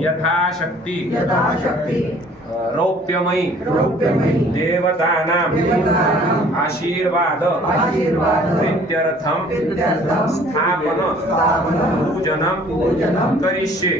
यथाशक्ति रौप्यमयी देवतानां आशीर्वाद प्रीत्यर्थं स्थापन पूजनं करिष्ये।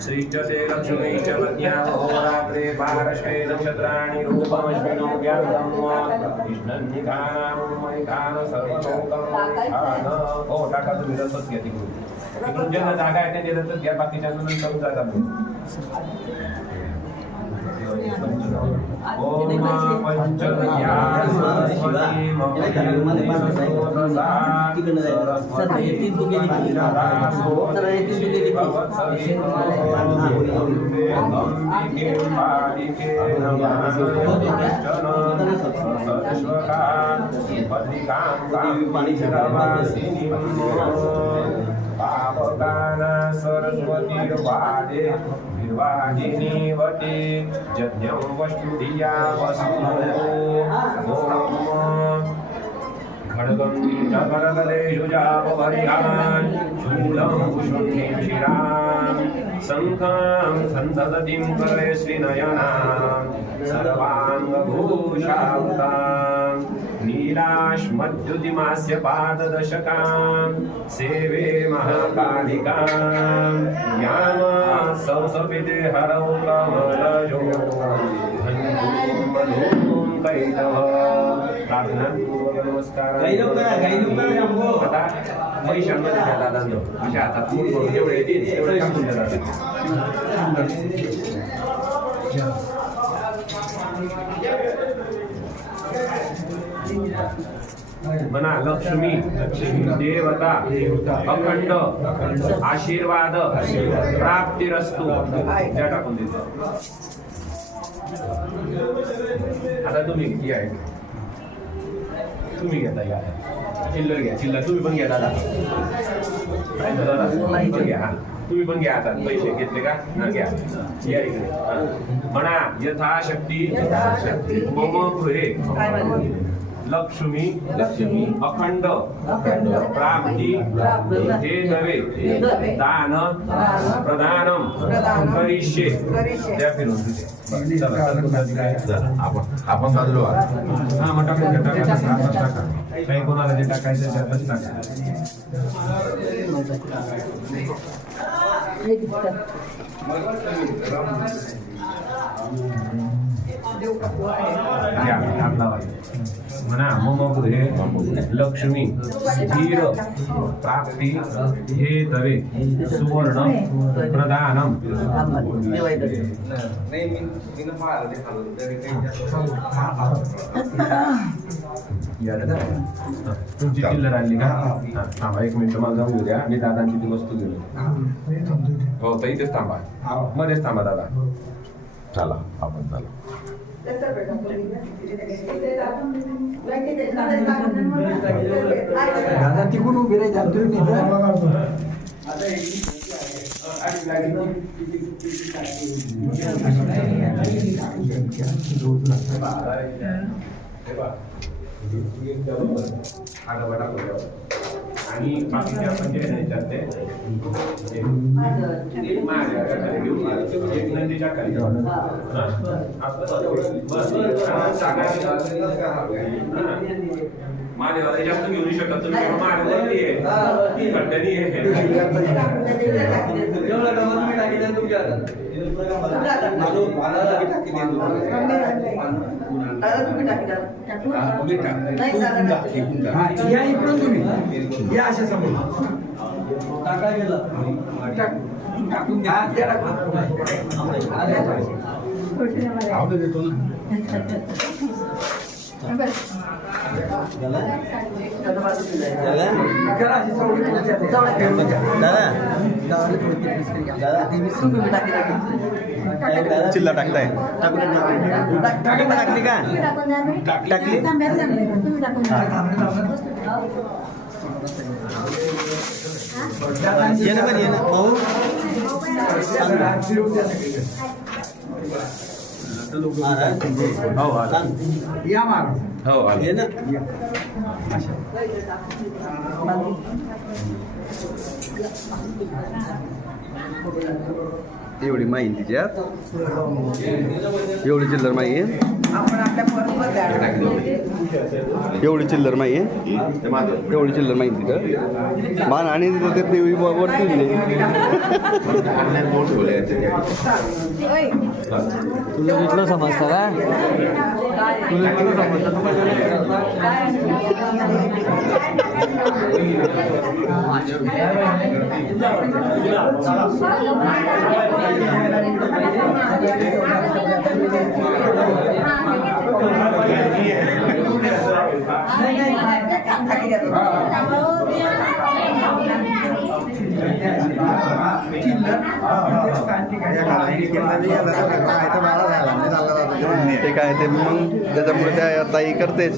श्रीष्ठसे लक्ष्मी च वज्ञाहोरात्रे पारश्वे नक्षत्राणि रूपमश्विनो ज्ञानं कृष्णन्निधानं सर्वलोकं हो टाका तुम्ही रसच घ्या तिकडून ज्यांना जागा आहे ते रसच घ्या बाकीच्यांना नंतर जागा ओम पंचदया सरस्वती वादे वाहिनीवते यज्ञं वस्तुधिया वसुनो खड्गं चकरगले युजापवरिहान् शूलं शून्यं शिरां शङ्खां सन्ददतिं करे श्रीनयनां सर्वाङ्गभूषावतां नीलाश्मद्युतिमास्य पाददशकां सेवे महाकालिकां याम संसपिते हरौ कमलजो धन्धूं कैतव प्रार्थनापूर्वक नमस्कार आता पैशांमध्ये त्याला दांडो म्हणजे आता जेवढे येतील तेवढे टाकून देणार मना लक्ष्मी देवता अखंड आशीर्वाद प्राप्तिरस्तु त्या टाकून देतो। आता तुम्ही किती आहे तुम्ही घेता या चिल्लर घ्या चिल्लर तुम्ही पण घ्या दादा पण घ्या हा तुम्ही पण घ्या आता पैसे घेतले का ना घ्या या इकडे म्हणा यथाशक्ती मम गृहे लक्ष्मी अखंड प्राप्ती हे नवे दान प्रदानम करिष्ये त्या फिरून आपण बाजूला हा मग टाकून टाका काही कोणाला जे टाकायचं त्यातच टाका म्हणा मम गृहे लक्ष्मी धीर प्राप्ती हे तवे सुवर्ण प्रदानम तुमची चिल्लर आणली का थांबा एक मिनिट मला जाऊन द्या मी दादांची ती वस्तू घेऊन हो तर इथेच थांबा मध्येच थांबा दादा चला आपण चला दादा तिकडून उभे राहायचे आणि बाकीच्या आपण जे ह्याच्यातले एक माझ्या घेऊन एक नदीच्या खाली माझ्यावर जास्त घेऊ शकत तुम्ही माझ्यावरती आहे खड्ड्यानी या इकडून तुम्ही या अशा समोर टाकून द्या देतो ना चिल्ला टाकताय टाकली का टाकली ये ना भाऊ फिरवून द्या सगळीकडे. हो आला. या महाराज. हो आला. या. एवढी माहिती तिच्यात, एवढी चिल्लर माही आहे, आपण आपल्या बरोबर एवढी चिल्लर माही आहे, एवढी चिल्लर माहिती तिथं मान आणि तिथं ते देवी वरती दिले. तुला इथलं समजतं का? तुला इथलं ते काय ते मग त्याच्यामुळे त्या ताई करतेच.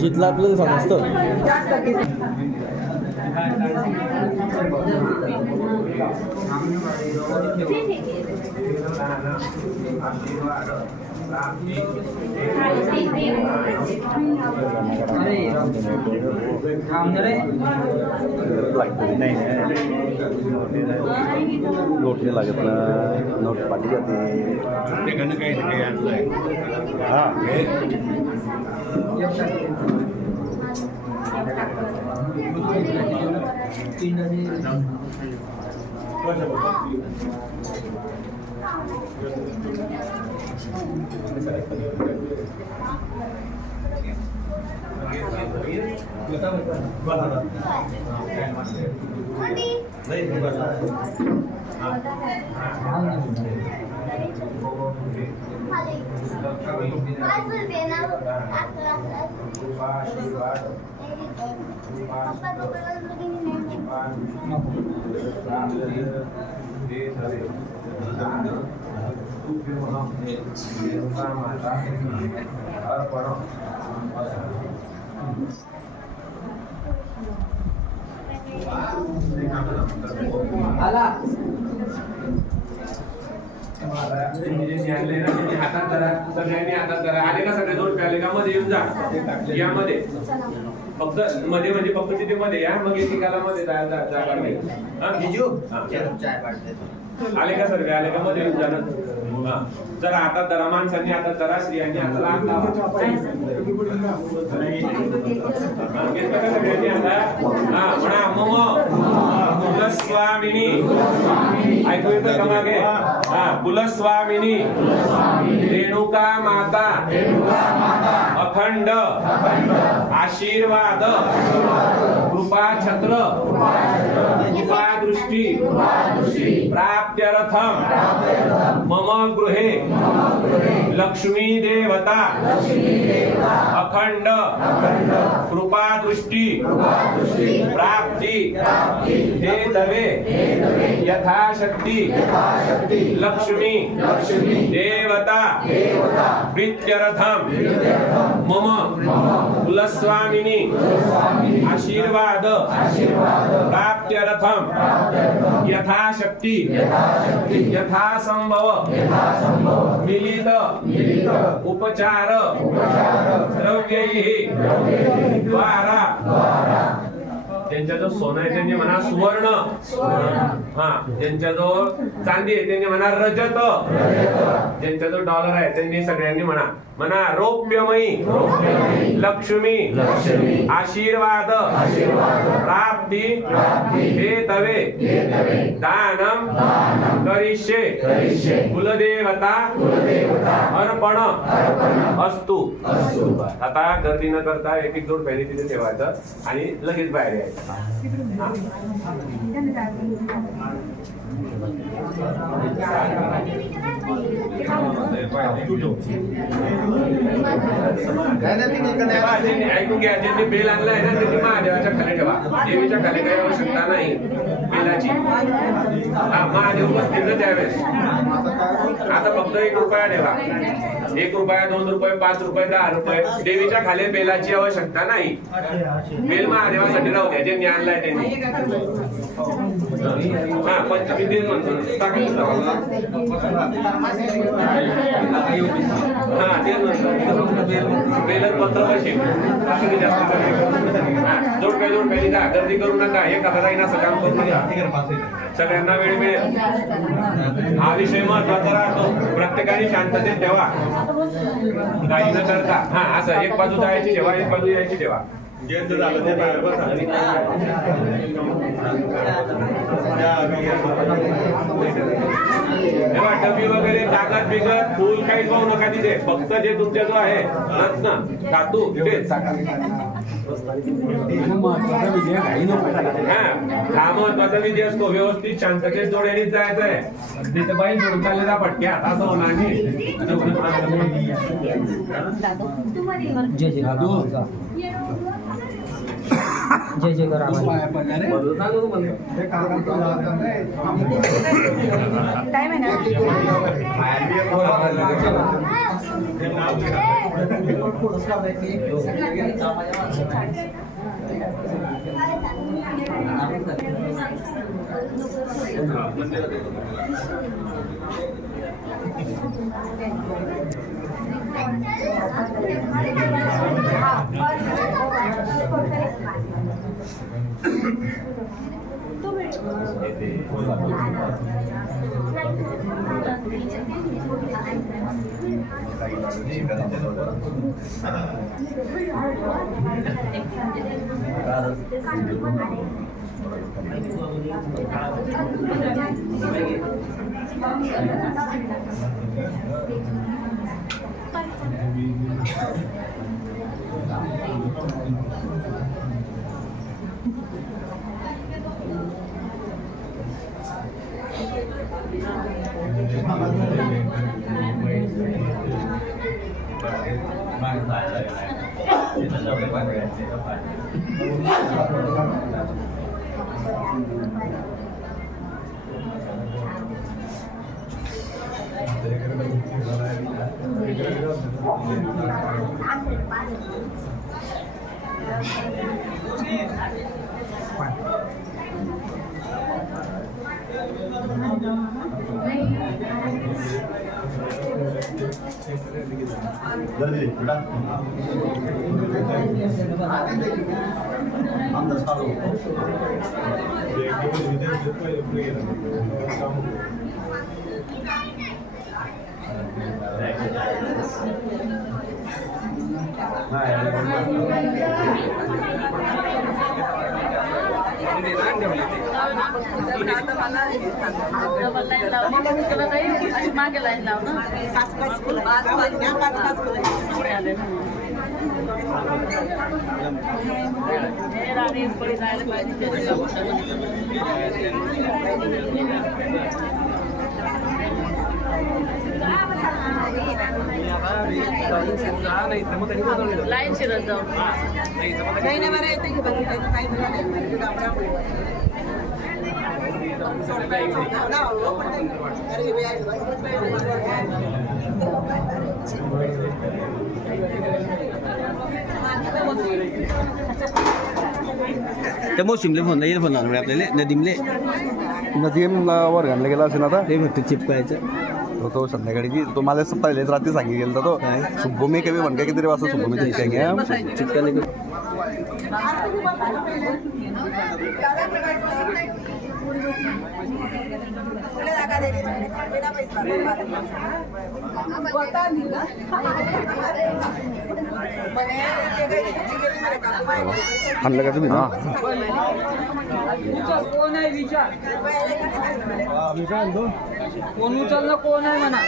जिथलं आपल्याला समजतं. लोटने लागत ना, नोट पाठी जाते. हा हातात धरा, सगळ्यांनी हातात धरा. आले का सगळे जोड प्याले का मध्ये येऊन जा. यामध्ये फक्त मध्ये म्हणजे फक्त तिथे मध्ये या, मग एकेकाला मध्ये जागा नाही. आले का सर्व? आले का मध्ये येऊन जा ना. जरा हातात धरा, माणसांनी हातात धरा, स्त्रियांनी हातात लांब लावा. सगळ्यांनी हातात म्हणा मम कुलस्वामिनी. ऐकू येतं का मागे? कुलस्वामिनी रेणुका माता अखंड आशीर्वाद कृपा छत्र कृपा दृष्टी प्राप्त्यर्थम मम गृहे लक्ष्मी देवता अखंड कृपा दृष्टी प्राप्ति देतवे यथाशक्ति लक्ष्मी देवता प्रीत्यर्थम मम कुलस्वामिनी आशीर्वाद प्राप्त्यर्थम यथाशक्ति यथासंभव मिलित उपचार द्रव्यैः द्वारा त्यांच्या जो सोनं आहे त्यांनी म्हणा सुवर्ण हा, ज्यांच्याजवळ चांदी आहे त्यांनी म्हणा रजत, ज्यांच्याजवळ डॉलर आहे त्यांनी सगळ्यांनी म्हणा रौप्यमयी, लक्ष्मी, आशीर्वाद, प्राप्ती, हे तवे, दानम करिष्ये, कुलदेवता अर्पण अस्तु. आता गर्दी न करता एक एक जोड पहिले तिथे ठेवायचं आणि लगेच बाहेर यायचं. ऐकून घ्या, ज्यांनी बेल आणलाय ना त्यांनी महादेवाच्या खाली ठेवा. देवीच्या खाली काही आवश्यकता नाही बेलाची. हा, महादेव उपस्थित त्यावेळेस. आता फक्त 1 रुपया ठेवा. 1 रुपया, 2 रुपये, 5 रुपये, 10 रुपये. देवीच्या खाली बेलाची आवश्यकता नाही. बेल महादेवासाठी राहू द्या ज्यांनी आणलाय त्यांनी. हा, पंचमी दिन म्हणतो. हा, ते बेलच पत्र पैसे जोड काही द्या. गर्दी करू नका. एक हजार असं काम करू नका. सगळ्यांना वेळ मिळेल. हा विषय महत्वाचा राहतो. प्रत्येकाने शांततेत ठेवा, काही न करता. हा, असं एक बाजू जायची ठेवा, एक बाजू यायची ठेवा. तेव्हा डबी वगैरे कागद बिगद फुल काही पाहू नका तिथे. फक्त जे तुमच्या जो आहे रत्न धातू तेच. हा महत्वाचा विधी असतो. व्यवस्थित शांततेत जोड्यानेच जायचं आहे. तिथे बाई जोडून चालले जा पटक्या. असं होणार नाही. जय जय करा. टाइम आहे मागे लाईन लाव ना. लाईन शिरत जाऊ. त्या मोसिमले फोन येईल फोन आला आपल्याला नदीमले वर घालला गेला असेल आता. ते फक्त चिपकायचं तो संध्याकाळी तो मला पहिलेच रात्री सांगितलं गेला तो सुभभूमी कवी म्हणका किती वाजता सुभभूमी चिपकायला आणलं का तुम्ही? कोण आहे विचार कोण उचललं कोण आहे म्हणा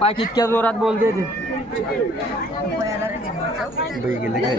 पाय कितक्या जोरात बोलते ते बाई गेले काय